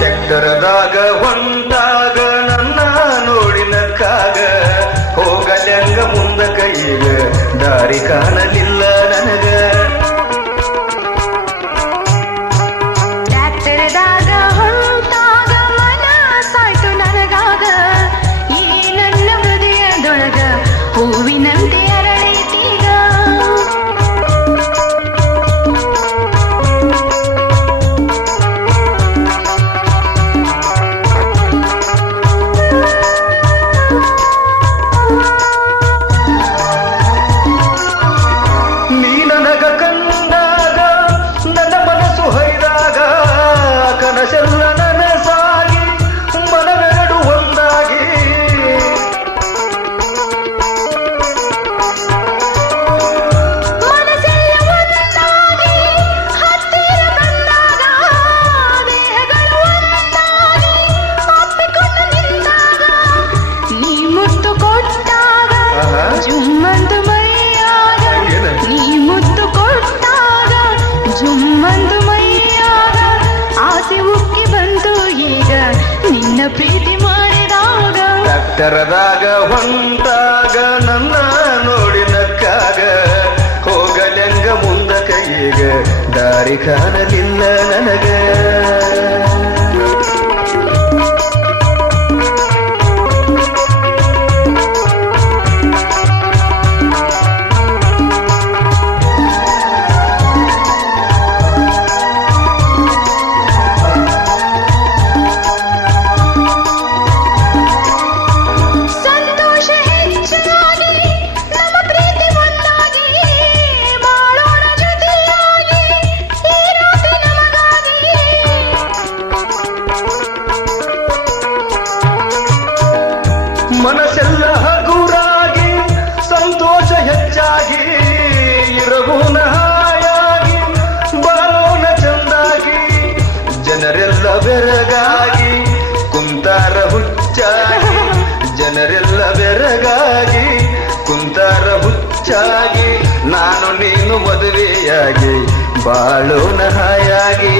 ತೆಕ್ಕರದಾಗ ಹೊಂದಾಗ ನನ್ನ ನೋಡಿನಕ್ಕಾಗ ಹೋಗಲ್ಯಂಗ ಮುಂದ ಕೈಗ ದಾರಿ ಕಾಣಲಿಲ್ಲ ನನಗ. ಟ್ರ್ಯಾಕ್ಟರ್ದಾಗ ಹೊಂಟಾಗ ಮನ ಸಾಯ್ತು ನನಗಾಗ, ಈ ನನ್ನ ಹೃದಯದೊಳಗ ಹೂವಿನಂತೆ ಅರಳೈತೀಗ. ನೀ ನನಗ ಕಂಡಾಗ ನನ್ನ ಮನಸ್ಸು ಹೊಯ್ದಾಗ, ಕನಸೆಲ್ಲ ನನಸಾಗಿ ಮನವೆರಡು ಒಂದಾಗಿ. ಮನಸ್ಸೆಲ್ಲ ಒಂದಾಗಿ ಹತ್ತಿರ ಬಂದಾಗ, ದೇಹಗಳು ಒಂದಾಗಿ ಅಪ್ಪಿಕೊಂಡು ನಿಂತಾಗ, ನೀ ಮುತ್ತು ಕೊಟ್ಟಾಗ ಜುಮ್ಮಂದು ಮೈಯಾಗ, ನೀ ಮುತ್ತು ಕೊಟ್ಟಾಗ ಜುಮ್ಮಂದು ಮೈಯಾಗ, ಆಸೆ ಉಕ್ಕಿ ಬಂತು ಈಗ ನಿನ್ನ ಪ್ರೀತಿ ಮಾಡಿದಾಗ. ಟ್ರ್ಯಾಕ್ಟರದಾಗ ಹೊಂಟಾಗ ನನ್ನ ನೋಡಿ ನಕ್ಕಾಗ ಹೋಗಲ್ಯಂಗ ಮುಂದ ಕೈಗ ದಾರಿ ಕಾಣಲಿಲ್ಲ ನನಗ. ಸಂತೋಷ ಹೆಚ್ಚಾಗಿ ನಮ್ಮ ಪ್ರೀತಿ ಒಂದಾಗಿ, ಬಾಳೋಣ ಜೊತೆಯಾಗಿ ಈ ರಾತ್ರಿ ನಮಗಾಗಿ. ಮನಸ್ಸೆಲ್ಲ ಹಗುರಾಗಿ ಸಂತೋಷ ಹೆಚ್ಚಾಗಿ, ಇರಗೋಣ ಹಾಯಾಗಿ ಬಾಳೋಣ ಚಂದಾಗಿ. ಜನರೆಲ್ಲ ಬೆರಗಾಗಿ ಕುಂತಾರ ಹುಚ್ಚಾಗಿ, ಜನರೆಲ್ಲ ಬೆರಗಾಗಿ ಕುಂತಾರ ಹುಚ್ಚಾಗಿ. ನಾನು ನೀನು ಮದುವೆಯಾಗಿ ಬಾಳೋಣ ಹಾಯಾಗಿ.